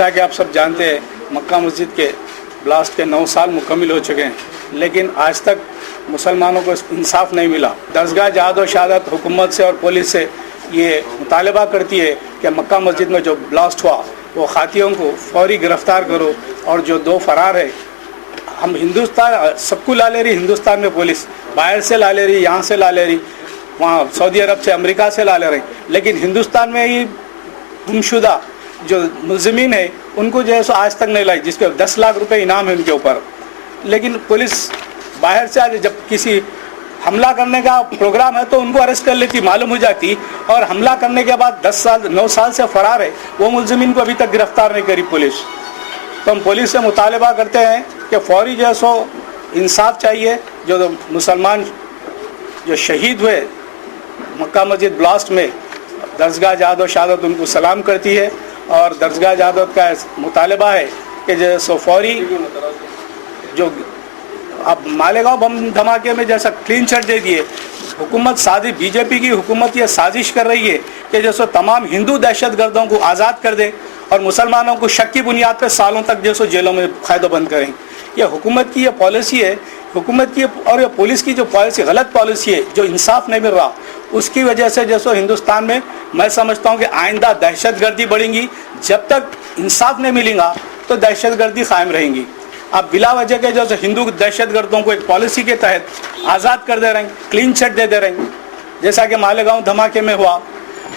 जैसा कि आप सब जानते हैं, मक्का मस्जिद के ब्लास्ट के 9 साल मुकम्मल हो चुके हैं, लेकिन आज तक मुसलमानों को इंसाफ नहीं मिला। दरगाह जहाद व शहादत हुकूमत से और पुलिस से ये मुतालबा करती है कि मक्का मस्जिद में जो ब्लास्ट हुआ वो खातियों को फौरी गिरफ्तार करो, और जो 2 फरार है, हम हिंदुस्तान सबको ला ले रही, हिंदुस्तान में पुलिस बाहर से ला ले रही, यहाँ से ला ले रही, वहाँ सऊदी अरब से, अमेरिका से ला ले रही, लेकिन हिंदुस्तान में ही गुमशुदा जो मुलजिमीन है उनको जो है सो आज तक नहीं लाई, जिसके 10 लाख रुपए इनाम है उनके ऊपर। लेकिन पुलिस बाहर से आज जब किसी हमला करने का प्रोग्राम है तो उनको अरेस्ट कर लेती, मालूम हो जाती, और हमला करने के बाद 9 साल से फरार है वो मुलजिमीन को अभी तक गिरफ्तार नहीं करी पुलिस। तो हम पुलिस से मुतालबा करते हैं कि फौरी जो है सो इंसाफ चाहिए। जो मुसलमान जो शहीद हुए मक्का मस्जिद ब्लास्ट में, दरगाह जहाद व शहादत उनको सलाम करती है, और दरगाह जहादत का मुतालबा है कि जो सो फौरी जो अब मालेगांव बम धमाके में जैसा क्लीन चिट दे दिए, हुकूमत साजिश, बीजेपी की हुकूमत ये साजिश कर रही है कि जैसे तमाम हिंदू दहशतगर्दों को आज़ाद कर दे और मुसलमानों को शक की बुनियाद पर सालों तक जैसे जेलों में क़ैद करें। यह हुकूमत की ये पॉलिसी है, हुकूमत की और ये पुलिस की जो पॉलिसी गलत पॉलिसी है, जो इंसाफ नहीं मिल रहा, उसकी वजह से जैसे हिंदुस्तान में मैं समझता हूँ कि आइंदा दहशतगर्दी बढ़ेंगी। जब तक इंसाफ नहीं मिलेगा तो दहशतगर्दी कायम रहेंगी। आप बिला वजह के जैसे हिंदू दहशतगर्दों को एक पॉलिसी के तहत आज़ाद कर दे रहे हैं, क्लीन चिट दे रहे हैं, जैसा कि मालेगांव धमाके में हुआ।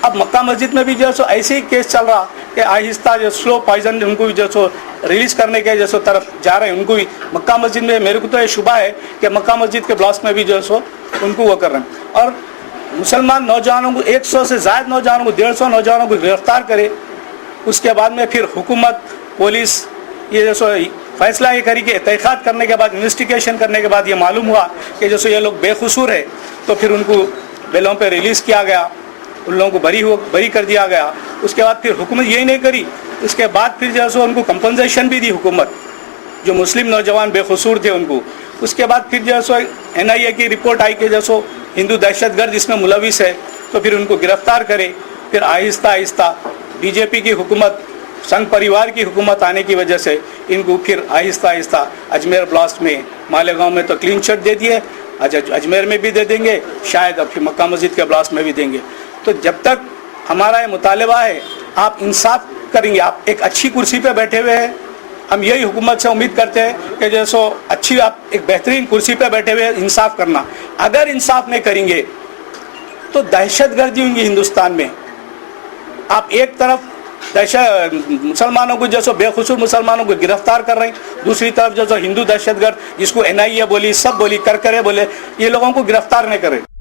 अब मक्का मस्जिद में भी जो सो ऐसे ही केस चल रहा कि आहिस्ता जो स्लो पॉइजन उनको भी जो सो रिलीज़ करने के जैसे तरफ जा रहे हैं, उनको भी मक्का मस्जिद में, मेरे को तो ये शुबा है कि मक्का मस्जिद के ब्लास्ट में भी जो सो उनको वो कर रहे हैं। और मुसलमान नौजवानों को 100 से ज़्यादा नौजवानों को, 150 नौजवानों को गिरफ्तार करे, उसके बाद में फिर हुकूमत पुलिस ये जो सो फैसला ये करी कि तहक़ीक़ात करने के बाद, इन्वेस्टिगेशन करने के बाद ये मालूम हुआ कि जैसे ये लोग बेकसूर है, तो फिर उनको बेलों पे रिलीज़ किया गया, उन लोगों को बरी कर दिया गया। उसके बाद फिर हुकूमत यही नहीं करी, उसके बाद फिर जैसे उनको कंपनसेशन भी दी हुकूमत, जो मुस्लिम नौजवान बेकसूर थे उनको। उसके बाद फिर जैसे NIA की रिपोर्ट आई कि जैसे हिंदू दहशतगर्द इसमें मुलविस है, तो फिर उनको गिरफ्तार करे। फिर आहिस्ता आहिस्ता बीजेपी की हुकूमत, संघ परिवार की हुकूमत आने की वजह से इनको फिर आहिस्ता आहिस्ता अजमेर ब्लास्ट में, मालेगांव में तो क्लीन चिट दे दिए, अजमेर में भी दे देंगे, शायद अब फिर मक्का मस्जिद के ब्लास्ट में भी देंगे। तो जब तक हमारा ये मुतालबा है आप इंसाफ करेंगे, आप एक अच्छी कुर्सी पे बैठे हुए हैं, हम यही हुकूमत से उम्मीद करते हैं कि जैसो अच्छी आप एक बेहतरीन कुर्सी पे बैठे हुए इंसाफ करना। अगर इंसाफ नहीं करेंगे तो दहशतगर्दी होंगी हिंदुस्तान में। आप एक तरफ मुसलमानों को जैसे बेकसूर मुसलमानों को गिरफ्तार कर रहे हैं, दूसरी तरफ जैसे हिंदू दहशतगर्द जिसको NIA बोली, सब बोली, कर बोले, ये लोगों को गिरफ्तार नहीं कर रहे।